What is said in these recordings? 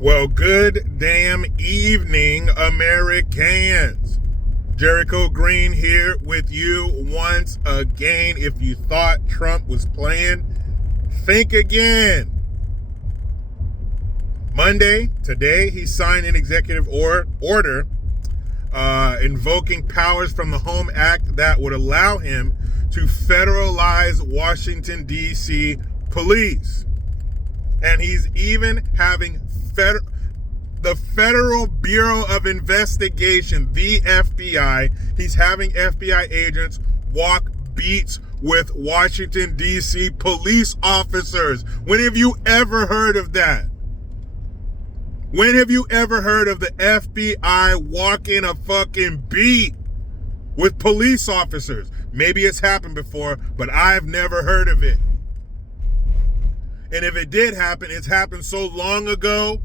Well, good damn evening, Americans. Jericho Green here with you once again. If you thought Trump was playing, think again. Monday, today, he signed an executive order invoking powers from the Home Act that would allow him to federalize Washington, D.C. police. And he's even having the Federal Bureau of Investigation, the FBI, he's having FBI agents walk beats with Washington, D.C. police officers. When have you ever heard of that? When have you ever heard of the FBI walking a fucking beat with police officers? Maybe it's happened before, but I've never heard of it. And if it did happen, it's happened so long ago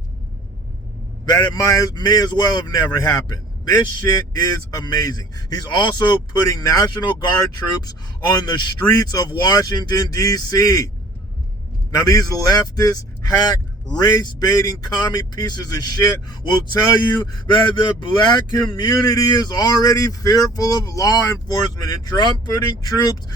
that it may as well have never happened. This shit is amazing. He's also putting National Guard troops on the streets of Washington, D.C. Now, these leftist, hack, race-baiting commie pieces of shit will tell you that the black community is already fearful of law enforcement, and Trump putting troops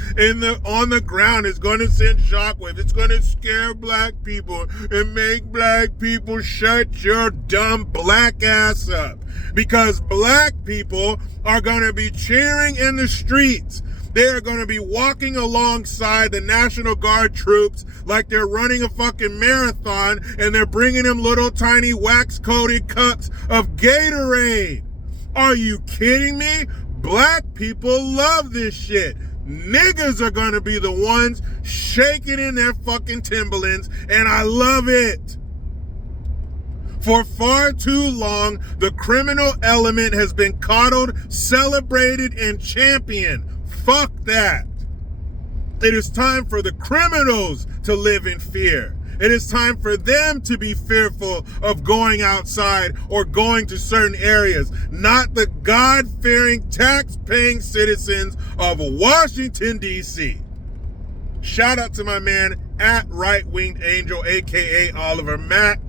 on the ground is going to send shockwaves. It's going to scare black people and make black people shut your dumb black ass up, because black people are going to be cheering in the streets. They are going to be walking alongside the National Guard troops like they're running a fucking marathon, and they're bringing them little tiny wax-coated cups of Gatorade. Are you kidding me? Black people love this shit. Niggas are going to be the ones shaking in their fucking Timberlands, and I love it. For far too long, the criminal element has been coddled, celebrated, and championed. Fuck that. It is time for the criminals to live in fear. It is time for them to be fearful of going outside or going to certain areas, not the God-fearing, tax-paying citizens of Washington, D.C. Shout out to my man at Right-Winged Angel, aka Oliver Mack.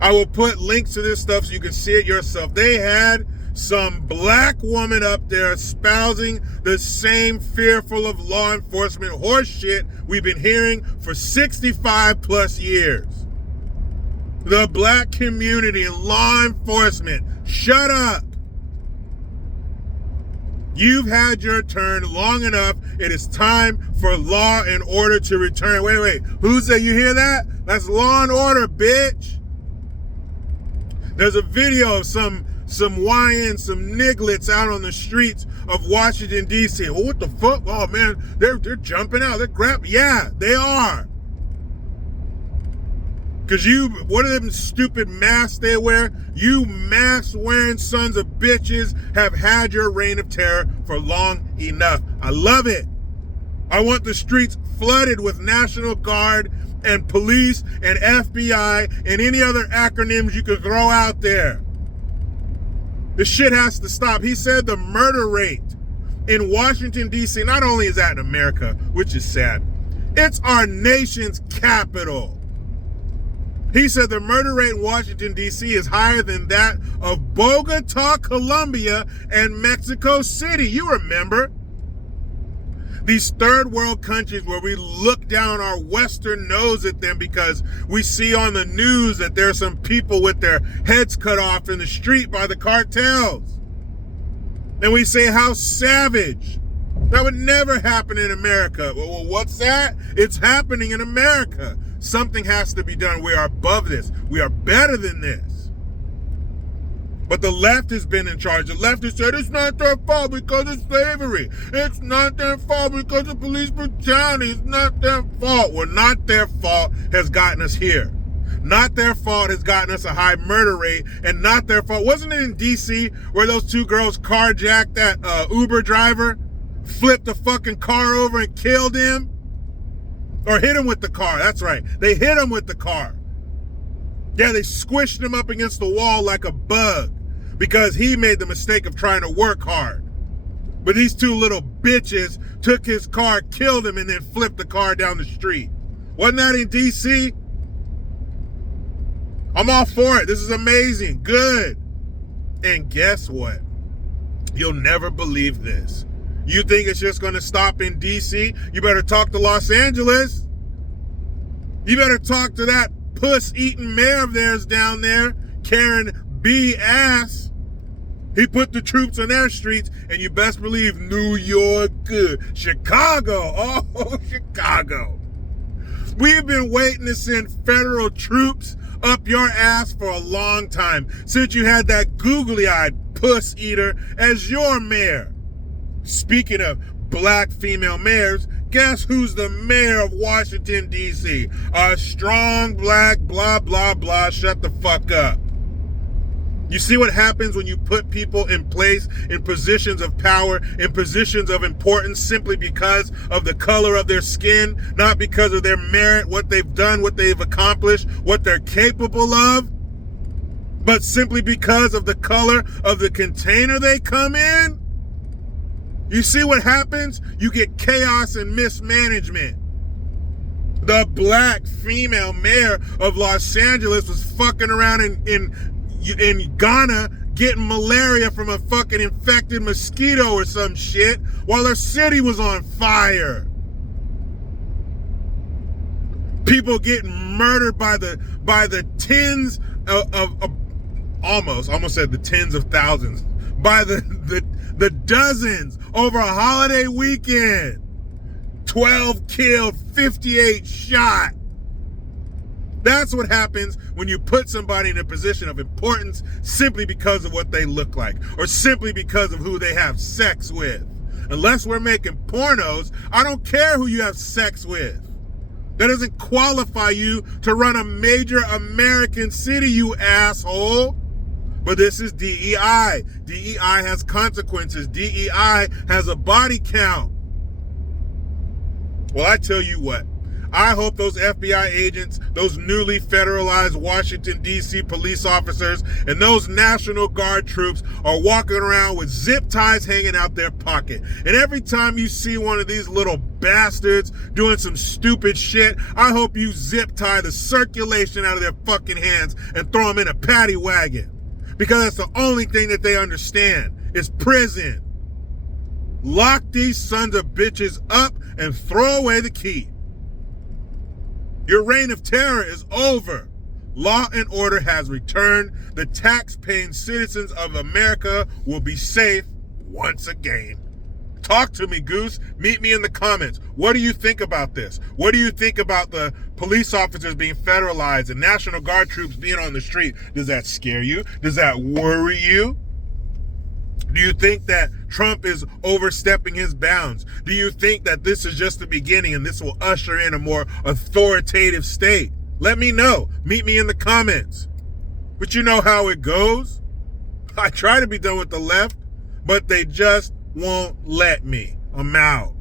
I will put links to this stuff so you can see it yourself. They had some black woman up there espousing the same fearful of law enforcement horse shit we've been hearing for 65 plus years. The black community and law enforcement, shut up. You've had your turn long enough. It is time for law and order to return. Wait, who's that? You hear that? That's law and order, bitch. There's a video of some YNs, some nigglets out on the streets of Washington, D.C. Well, what the fuck? Oh, man, they're jumping out. They're grabbing. Yeah, they are. Because what are them stupid masks they wear? You mask-wearing sons of bitches have had your reign of terror for long enough. I love it. I want the streets flooded with National Guard and police and FBI and any other acronyms you could throw out there. This shit has to stop. He said the murder rate in Washington, D.C., not only is that in America, which is sad, it's our nation's capital. He said the murder rate in Washington, D.C. is higher than that of Bogota, Colombia, and Mexico City. You remember? These third world countries where we look down our Western nose at them because we see on the news that there's some people with their heads cut off in the street by the cartels. And we say, how savage. That would never happen in America. Well, what's that? It's happening in America. Something has to be done. We are above this. We are better than this. But the left has been in charge. The left has said it's not their fault because of slavery. It's not their fault because of police brutality. It's not their fault. Well, not their fault has gotten us here. Not their fault has gotten us a high murder rate. And not their fault. Wasn't it in D.C. where those two girls carjacked that Uber driver, flipped the fucking car over and killed him? Or hit him with the car. That's right. They hit him with the car. Yeah, they squished him up against the wall like a bug because he made the mistake of trying to work hard. But these two little bitches took his car, killed him, and then flipped the car down the street. Wasn't that in D.C.? I'm all for it. This is amazing. Good. And guess what? You'll never believe this. You think it's just going to stop in D.C.? You better talk to Los Angeles. You better talk to that puss-eating mayor of theirs down there, Karen B. Ass. He put the troops on their streets, and you best believe New York good. Chicago. Oh, Chicago. We've been waiting to send federal troops up your ass for a long time, since you had that googly-eyed puss eater as your mayor. Speaking of black female mayors, guess who's the mayor of Washington, D.C.? A strong black blah, blah, blah. Shut the fuck up. You see what happens when you put people in place, in positions of power, in positions of importance, simply because of the color of their skin, not because of their merit, what they've done, what they've accomplished, what they're capable of, but simply because of the color of the container they come in? You see what happens? You get chaos and mismanagement. The black female mayor of Los Angeles was fucking around in Ghana getting malaria from a fucking infected mosquito or some shit while her city was on fire. People getting murdered by the tens of almost said the tens of thousands, by the dozens over a holiday weekend. 12 killed, 58 shot. That's what happens when you put somebody in a position of importance simply because of what they look like, or simply because of who they have sex with. Unless we're making pornos, I don't care who you have sex with. That doesn't qualify you to run a major American city, you asshole. But this is DEI. DEI has consequences. DEI has a body count. Well, I tell you what. I hope those FBI agents, those newly federalized Washington, D.C. police officers, and those National Guard troops are walking around with zip ties hanging out their pocket. And every time you see one of these little bastards doing some stupid shit, I hope you zip tie the circulation out of their fucking hands and throw them in a paddy wagon. Because that's the only thing that they understand is prison. Lock these sons of bitches up and throw away the key. Your reign of terror is over. Law and order has returned. The tax-paying citizens of America will be safe once again. Talk to me, Goose. Meet me in the comments. What do you think about this? What do you think about the police officers being federalized and National Guard troops being on the street? Does that scare you? Does that worry you? Do you think that Trump is overstepping his bounds? Do you think that this is just the beginning and this will usher in a more authoritative state? Let me know. Meet me in the comments. But you know how it goes. I try to be done with the left, but they just won't let me. I'm out.